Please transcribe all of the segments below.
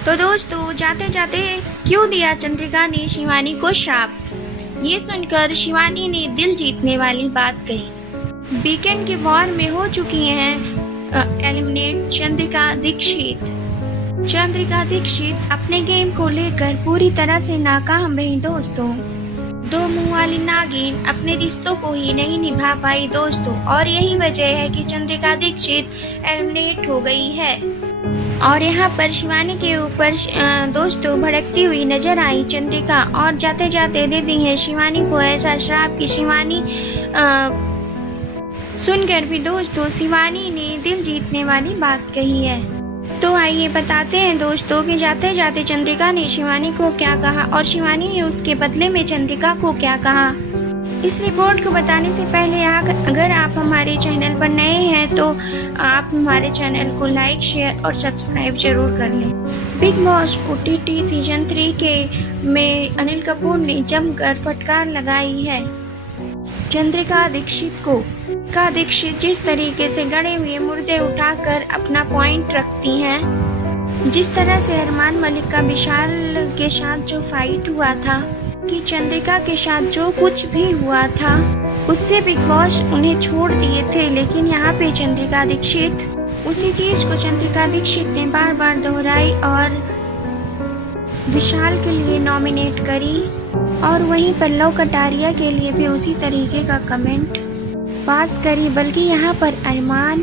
तो दोस्तों जाते जाते क्यों दिया चंद्रिका ने शिवानी को श्राप, ये सुनकर शिवानी ने दिल जीतने वाली बात कही। वीकेंड के वॉर में हो चुकी हैं एलिमिनेट चंद्रिका दीक्षित। चंद्रिका दीक्षित अपने गेम को लेकर पूरी तरह से नाकाम रही दोस्तों। दो मुंह वाली नागिन अपने रिश्तों को ही नहीं निभा पाई दोस्तों, और यही वजह है कि चंद्रिका दीक्षित एलिमिनेट हो गई है। और यहाँ पर शिवानी के ऊपर दोस्तों भड़कती हुई नजर आई चंद्रिका, और जाते जाते दे दी है शिवानी को ऐसा श्राप कि शिवानी सुनकर भी दोस्तों शिवानी ने दिल जीतने वाली बात कही है। तो आइए बताते हैं दोस्तों कि जाते जाते चंद्रिका ने शिवानी को क्या कहा और शिवानी ने उसके बदले में चंद्रिका को क्या कहा। इस रिपोर्ट को बताने से पहले अगर आप हमारे चैनल पर नए हैं तो आप हमारे चैनल को लाइक, शेयर और सब्सक्राइब जरूर कर लें। बिग बॉस OTT सीजन 3 में अनिल कपूर ने जमकर फटकार लगाई है चंद्रिका दीक्षित को। दीक्षित जिस तरीके से गड़े हुए मुर्दे उठाकर अपना पॉइंट रखती हैं, जिस तरह से अरमान मलिक का विशाल के साथ जो फाइट हुआ था, कि चंद्रिका के साथ जो कुछ भी हुआ था उससे बिग बॉस उन्हें छोड़ दिए थे, लेकिन यहाँ पे चंद्रिका दीक्षित उसी चीज को चंद्रिका दीक्षित ने बार बार दोहराई और विशाल के लिए नॉमिनेट करी, और वहीं पल्लव कटारिया के लिए भी उसी तरीके का कमेंट पास करी। बल्कि यहाँ पर अरमान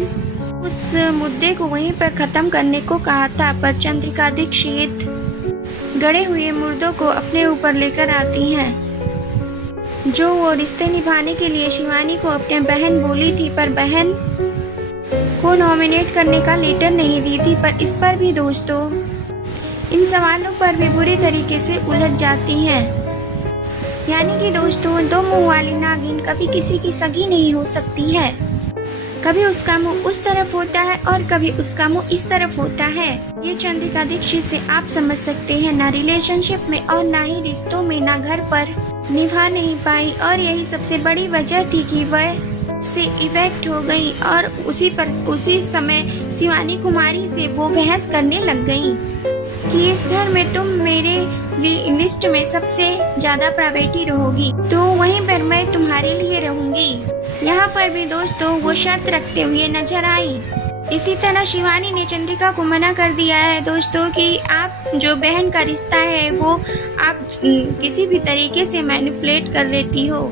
उस मुद्दे को वहीं पर खत्म करने को कहा था, पर चंद्रिका दीक्षित गड़े हुए मुर्दों को अपने ऊपर लेकर आती हैं। जो वो रिश्ते निभाने के लिए शिवानी को अपने बहन बोली थी, पर बहन को नॉमिनेट करने का लेटर नहीं दी थी। पर इस पर भी दोस्तों इन सवालों पर भी बुरी तरीके से उलझ जाती हैं। यानी कि दोस्तों दो मुंह वाली नागिन कभी किसी की सगी नहीं हो सकती है। कभी उसका मुंह उस तरफ होता है और कभी उसका मुंह इस तरफ होता है। ये चंद्रिका दीक्षित से आप समझ सकते हैं, ना रिलेशनशिप में और ना ही रिश्तों में, ना घर पर निभा नहीं पाई, और यही सबसे बड़ी वजह थी कि वह से इफेक्ट हो गई और उसी समय शिवानी कुमारी से वो बहस करने लग गई कि इस घर में तुम मेरे लिस्ट में सबसे ज्यादा प्रायोरिटी रहोगी, तो वहीं पर मैं तुम्हारे लिए रहूंगी। यहाँ पर भी दोस्तों वो शर्त रखते हुए नजर आई। इसी तरह शिवानी ने चंद्रिका को मना कर दिया है दोस्तों कि आप जो बहन का रिश्ता है वो आप किसी भी तरीके से मैनिपुलेट कर लेती हो।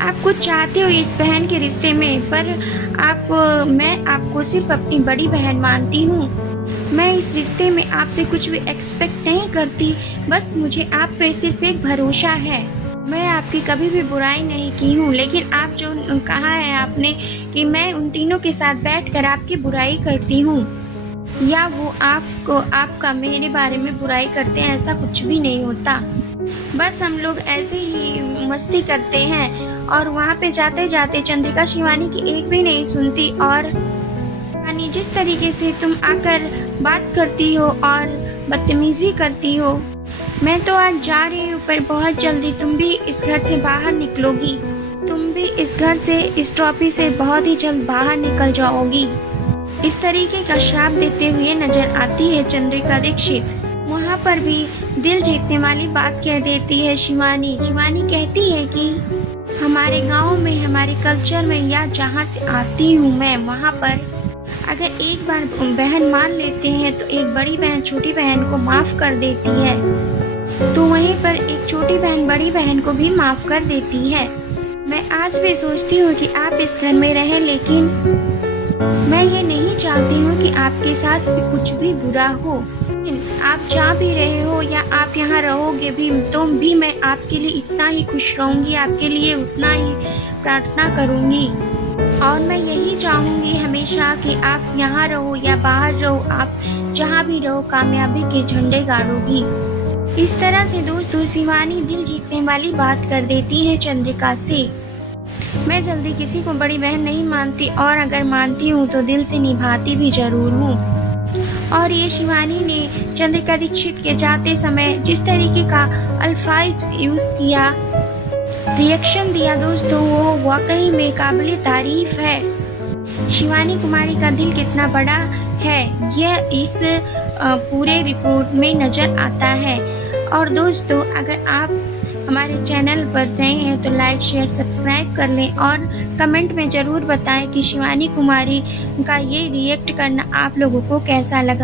आप कुछ चाहते हो इस बहन के रिश्ते में, पर मैं आपको सिर्फ अपनी बड़ी बहन मानती हूँ। मैं इस रिश्ते में आपसे कुछ भी एक्सपेक्ट नहीं करती, बस मुझे आप पे सिर्फ एक भरोसा है। मैं आपकी कभी भी बुराई नहीं की हूँ, लेकिन आप जो कहा है आपने कि मैं उन तीनों के साथ बैठकर आपकी बुराई करती हूँ, या वो आपका मेरे बारे में बुराई करते हैं, ऐसा कुछ भी नहीं होता। बस हम लोग ऐसे ही मस्ती करते हैं। और वहाँ पे जाते जाते चंद्रिका शिवानी की एक भी नहीं सुनती, और जिस तरीके से तुम आकर बात करती हो और बदतमीजी करती हो, मैं तो आज जा रही हूँ, पर बहुत जल्दी तुम भी इस घर से बाहर निकलोगी। तुम भी इस घर से, इस ट्रॉफी से बहुत ही जल्द बाहर निकल जाओगी। इस तरीके का श्राप देते हुए नजर आती है चंद्रिका दीक्षित। वहाँ पर भी दिल जीतने वाली बात कह देती है शिवानी। शिवानी कहती है कि हमारे गाँव में, हमारे कल्चर में, या जहाँ से आती हूँ मैं, वहाँ पर अगर एक बार बहन मान लेते हैं तो एक बड़ी बहन छोटी बहन को माफ कर देती है, तो वहीं पर एक छोटी बहन बड़ी बहन को भी माफ कर देती है। मैं आज भी सोचती हूँ कि आप इस घर में रहें, लेकिन मैं ये नहीं चाहती हूँ कि आपके साथ भी कुछ भी बुरा हो। आप जा भी रहे हो या आप यहाँ रहोगे भी, तो भी मैं आपके लिए इतना ही खुश रहूँगी, आपके लिए उतना ही प्रार्थना करूँगी। और मैं यही चाहूँगी हमेशा कि आप यहाँ रहो या बाहर रहो, आप जहाँ भी रहो कामयाबी के झंडे गाड़ोगी। इस तरह से दोस्तों शिवानी दिल जीतने वाली बात कर देती है चंद्रिका से। मैं जल्दी किसी को बड़ी बहन नहीं मानती, और अगर मानती हूँ तो दिल से निभाती भी जरूर हूँ। और ये शिवानी ने चंद्रिका दीक्षित के जाते समय जिस तरीके का अल्फाज यूज किया, रिएक्शन दिया दोस्तों, वो वाकई में काबिल तारीफ है। शिवानी कुमारी का दिल कितना बड़ा है, यह इस पूरे रिपोर्ट में नज़र आता है। और दोस्तों, अगर आप हमारे चैनल पर नए हैं तो लाइक, शेयर, सब्सक्राइब कर लें और कमेंट में ज़रूर बताएं कि शिवानी कुमारी का ये रिएक्ट करना आप लोगों को कैसा लगा।